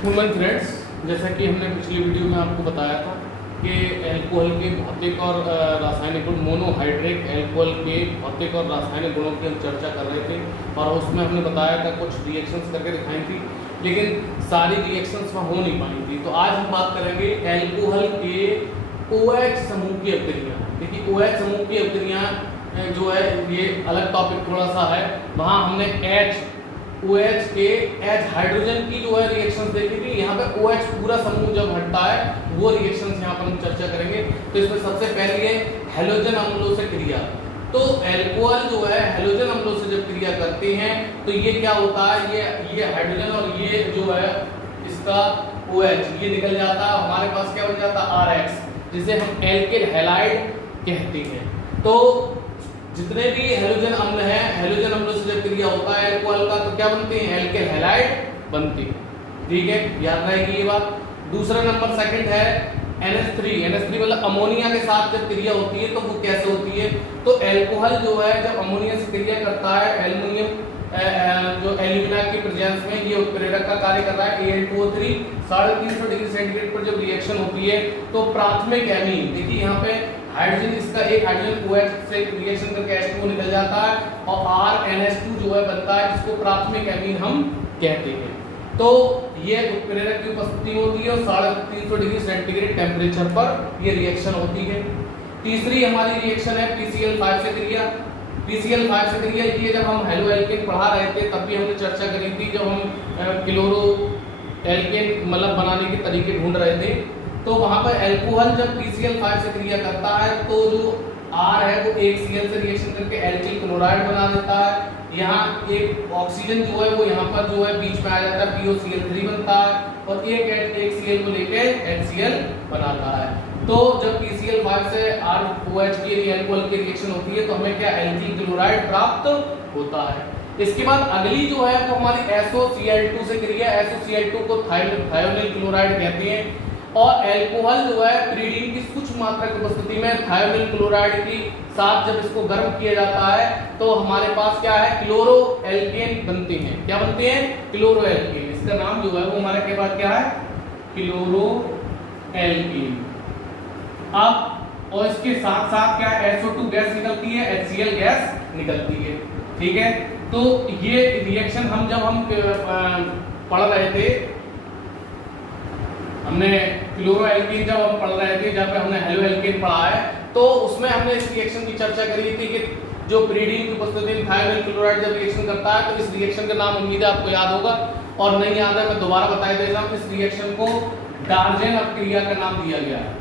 Human friends, जैसा कि हमने पिछली वीडियो में आपको बताया था कि एल्कोहल के भौतिक और रासायनिक गुण, मोनोहाइड्रिक एल्कोहल के भौतिक और रासायनिक गुणों की हम चर्चा कर रहे थे और उसमें हमने बताया था कुछ रिएक्शंस करके दिखाई थी, लेकिन सारी रिएक्शंस वहाँ हो नहीं पाई थी। तो आज हम बात करेंगे एल्कोहल के OH समूह की अभिक्रिया। देखिए OH समूह की अभिक्रिया जो है ये अलग टॉपिक थोड़ा सा है। वहाँ हमने OH के H हाइड्रोजन की जो है रिएक्शंस देखी थी। यहाँ पे OH पूरा समूह जब हटता है वो रिएक्शंस यहाँ पर हम चर्चा करेंगे। तो इसमें सबसे पहले है हैलोजन अम्लों से क्रिया। तो एल्कोहल जो है हैलोजन अम्लों से जब क्रिया करते हैं तो ये क्या होता है, ये हाइड्रोजन और ये जो है इसका OH ये निकल जाता है, हमारे पास क्या बन जाता है RH, जिसे हम एल्किल हैलाइड कहते हैं। तो जितने भी हैलोजन अम्ल हैं, हैलोजन अम्लों से जब क्रिया होता है एल्कोहल का तो क्या बनते हैं, एल्किल हैलाइड बनते हैं। ठीक है, याद रहेगी ये बात। दूसरा नंबर सेकंड है NH3 मतलब अमोनिया के साथ जब क्रिया होती है तो वो कैसे होती है। तो एल्कोहल जो है जब अमोनिया से क्रिया करता है, एल्युमिनियम जो एल्यूमिना की प्रेजेंस में ये उत्प्रेरक का कार्य कर रहा है Al2O3, 350 डिग्री सेंटीग्रेड पर जब रिएक्शन होती है तो प्राथमिक एमीन, देखिए यहाँ पे हाइड्रोजन, इसका एक हाइड्रोजन OH से रिएक्शन करके H2O निकल जाता है और RNH2 जो है बनता है, जिसको प्राथमिक एमीन हम कहते हैं। तो ये उत्प्रेरक की उपस्थिति में होती है और 350 डिग्री सेंटीग्रेड टेम्परेचर पर ये रिएक्शन होती है। तीसरी हमारी रिएक्शन है PCl5 से क्रिया। PCl5 से क्रिया ये जब हम हेलो एल्केन पढ़ा रहे थे तब भी हमने चर्चा करी थी, जब हम क्लोरो एल्केन मतलब बनाने के तरीके ढूंढ रहे थे। तो वहां पर एल्कोहल जब PCl5 से क्रिया करता है तो जो R है वो एक Cl से रिएक्शन करके एल्किल क्लोराइड बना देता है। यहाँ एक ऑक्सीजन जो है वो यहाँ पर जो है बीच में आ जाता है, POCl3 बनता है और एक Cl को लेके HCl बनाता है। तो जब PCl5 से ROH की एल्कोहल की रिएक्शन होती है तो हमें क्या एल्किल क्लोराइड प्राप्त होता है। इसके बाद अगली जो है वो हमारी SOCl2 से क्रिया। SOCl2 को थायोनिल क्लोराइड कहते हैं और एल्कोहल जो है प्रीडीन की कुछ मात्रा की उपस्थिति में थायोनिल क्लोराइड की साथ जब इसको गर्म किया जाता है तो हमारे पास क्या है, क्लोरो एल्केन बनते हैं। क्या बनते हैं, क्लोरो एल्केन। इसका नाम जो है वो हमारे के पास क्या है, क्लोरो एल्केन। अब और इसके साथ साथ क्या SO2 गैस निकलती है, HCl गैस निकलती है। ठीक है, तो ये रिएक्शन हम जब हम पढ़ रहे थे, हमने क्लोरो एल्केन जब हम पढ़ रहे थे, जब हमने हेलो एल्केन पढ़ा है तो उसमें हमने इस रिएक्शन की चर्चा करी थी कि जो प्रीडीन की उपस्थिति में थायोनिल क्लोराइड जब रिएक्शन करता है तो इस रिएक्शन का नाम उम्मीद है आपको याद होगा, और नहीं याद है मैं दोबारा बता देता हूं। इस रिएक्शन को डार्जेन अपक्रिया का नाम दिया गया है,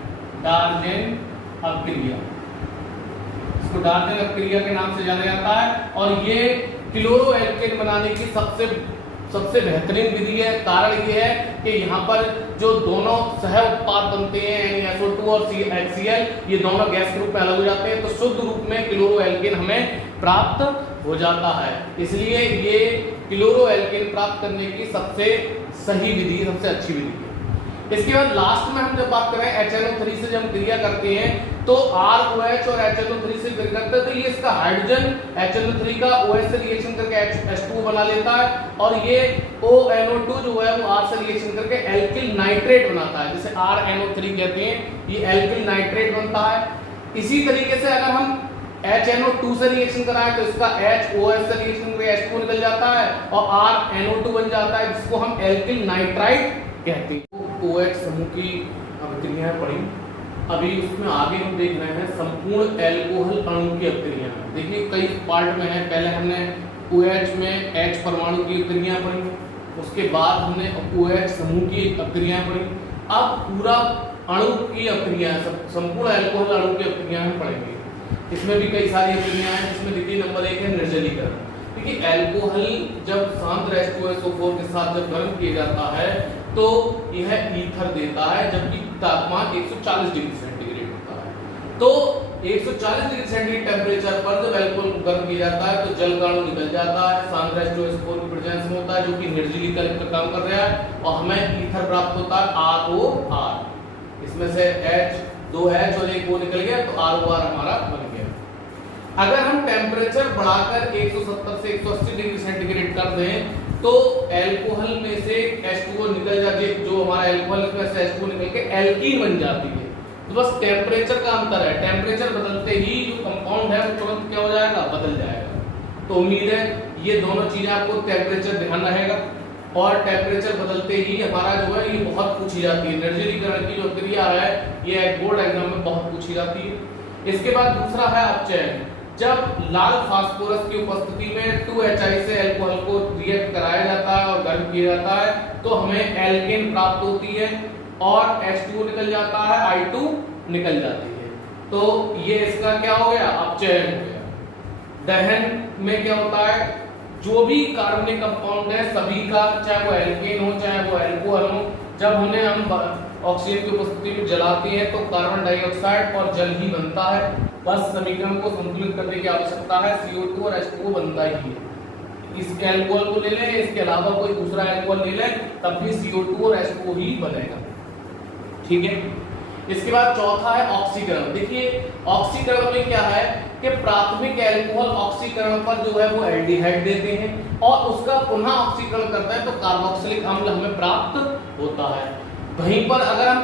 डार्जेन अपक्रिया। इसको डार्जेन अपक्रिया के नाम से जाना जाता है और ये क्लोरो एल्केन बनाने की सबसे बेहतरीन विधि है। कारण ये है कि यहाँ पर जो दोनों सह उत्पाद बनते हैं यानी SO2 और HCl, ये दोनों गैस के रूप में अलग हो जाते हैं तो शुद्ध रूप में क्लोरो एल्केन हमें प्राप्त हो जाता है। इसलिए ये क्लोरो एल्केन प्राप्त करने की सबसे सही विधि, सबसे अच्छी विधि है। इसके बाद लास्ट में हम जब बात करें HNO3 से जब क्रिया करते हैं तो ROH और HNO3 से क्रिया करते हैं तो ये इसका हाइड्रोजन HNO3 का OH से रिएक्शन करके H2O बना लेता है और ये ONO2 जो है वो R से रिएक्शन करके एल्किल नाइट्रेट बनाता है, जिसे RNO3 कहते हैं। ये एल्किल नाइट्रेट बनता है। इसी तरीके से अगर हम HNO2 से रिएक्शन कराएं तो इसका HOH से रिएक्शन करके H2O निकल जाता है और RNO2 बन जाता है, जिसको हम एल्किल नाइट्राइट कहते हैं। OH समूह की अभिक्रियाएं पढ़ी, अभी उसमें आगे हम देख रहे हैं संपूर्ण एल्कोहल अणु की अभिक्रियाएं। देखिए कई पार्ट में है, पहले हमने OH में H परमाणु की अभिक्रियाएं पढ़ी, उसके बाद हमने OH समूह की अभिक्रियाएं पढ़ी। अब पूरा अणु की अभिक्रियाएं, संपूर्ण एल्कोहल अणु की अभिक्रियाएं हम पढ़ेंगे। इसमें भी कई सारी अभिक्रियाएं हैं, जिसमें देखिए नंबर 1 है निर्जलीकरण। देखिए एल्कोहल जब शांत H2SO4 के साथ जब गर्म किया जाता है तो यह ईथर देता है, जबकि तापमान 140 डिग्री सेंटीग्रेड होता है। तो 140 डिग्री सेंटीग्रेड टेम्परेचर पर जब एल्कोहल को गर्म किया जाता है तो जल का अणु निकल जाता है, शांत H2SO4 की प्रेजेंस में होता है जो कि निर्जलीकरण का काम कर रहा है और हमें ईथर प्राप्त होता है ROR। इसमें से H2H और एक O निकल गया तो ROR हमारा बन गया। अगर हम टेम्परेचर बढ़ाकर 170 से 180 डिग्री सेंटीग्रेड कर दें तो एल्कोहल में से H2O निकल जाती है, जो हमारा एल्कोहल में से H2O निकल के एल्कीन बन जाती है। तो बस टेम्परेचर का अंतर है, टेम्परेचर बदलते ही जो कंपाउंड है वो तुरंत क्या हो जाएगा, बदल जाएगा। तो उम्मीद है ये दोनों चीजें आपको टेम्परेचर ध्यान रहेगा, और टेम्परेचर बदलते ही हमारा जो है ये बहुत पूछी जाती है, निर्जलीकरण की जो क्रिया है ये बोर्ड एग्जाम में बहुत पूछी जाती है। इसके बाद दूसरा है अपचयन। जब लाल फास्फोरस की उपस्थिति में 2HI से अल्कोहल को रिएक्ट कराया जाता है और गर्म किया जाता है तो हमें एल्केन प्राप्त होती है और H2O निकल जाता है, I2 निकल जाती है। तो ये इसका क्या हो गया, अपचयन हो गया। दहन में क्या होता है, जो भी कार्बनिक कंपाउंड है सभी का, चाहे वो एल्केन हो चाहे वो अल्कोहल हो, जब उन्हें हम ऑक्सीजन की उपस्थिति में जलाते हैं तो कार्बन डाइऑक्साइड और जल ही बनता है। बस समीकरण को संतुलित करने की आवश्यकता है, CO2 और H2O बनता ही है। इस अल्कोहल को ले लें, इसके अलावा कोई दूसरा अल्कोहल ले लें, तब भी CO2 और H2O ही बनेगा। ठीक है। इसके बाद चौथा है ऑक्सीकरण। देखिए ऑक्सीकरण में क्या है कि प्राथमिक अल्कोहल ऑक्सीकरण पर जो है वो एल्डिहाइड देते हैं और उसका पुनः ऑक्सीकरण करते हैं तो कार्बोक्सिलिक अम्ल हमें प्राप्त होता है। वहीं पर अगर हम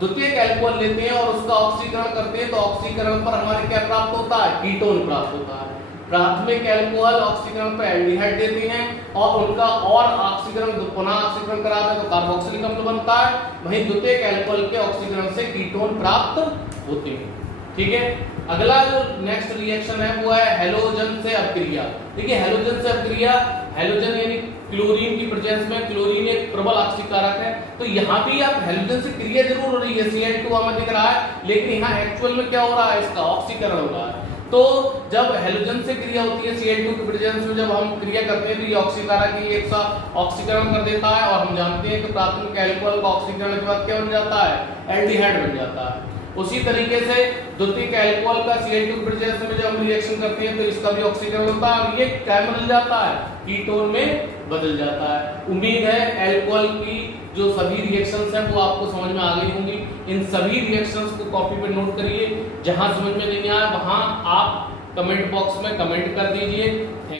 द्वितीयक अल्कोहल लेते हैं और उसका ऑक्सीकरण करते हैं तो ऑक्सीकरण पर हमारे क्या प्राप्त होता है, कीटोन प्राप्त होता है। प्राथमिक अल्कोहल ऑक्सीकरण पर एल्डिहाइड देते हैं और उनका और ऑक्सीकरण पुनः ऑक्सीकरण कराते हैं तो कार्बोक्सिलिक अम्ल बनता है। वहीं द्वितीयक अल्कोहल के ऑक्सीकरण से कीटोन प्राप्त होते हैं। ठीक है। अगला जो नेक्स्ट रिएक्शन है वो है हैलोजन से अपक्रिया। देखिए हैलोजन से अपक्रिया, हैलोजन यानी क्लोरीन की प्रेजेंस में, क्लोरीन एक प्रबल ऑक्सीकारक है, तो यहाँ भी आप हैलोजन से क्रिया जरूर हो रही है, Cl2 हमें दिख रहा है, लेकिन यहाँ एक्चुअल में क्या हो रहा है, इसका ऑक्सीकरण हो रहा है। तो जब हैलोजन से क्रिया होती है Cl2 की प्रेजेंस में, जब हम क्रिया करते हैं तो ये ऑक्सीकारक ये एक साथ ऑक्सीकरण कर देता है और हम जानते हैं कि प्राथमिक अल्कोहल का ऑक्सीकरण के बाद क्या बन जाता है, एल्डिहाइड बन जाता है। उसी तरीके से द्वितीयक अल्कोहल का Cl2 की प्रेजेंस में जब हम रिएक्शन करते हैं तो इसका भी ऑक्सीकरण होता है और ये क्या बदल जाता है, कीटोन में बदल जाता है। उम्मीद है अल्कोहल की जो सभी रिएक्शंस हैं वो आपको समझ में आ गई होंगी। इन सभी रिएक्शंस को कॉपी पे नोट करिए, जहां समझ में नहीं आया वहां आप कमेंट बॉक्स में कमेंट कर दीजिए।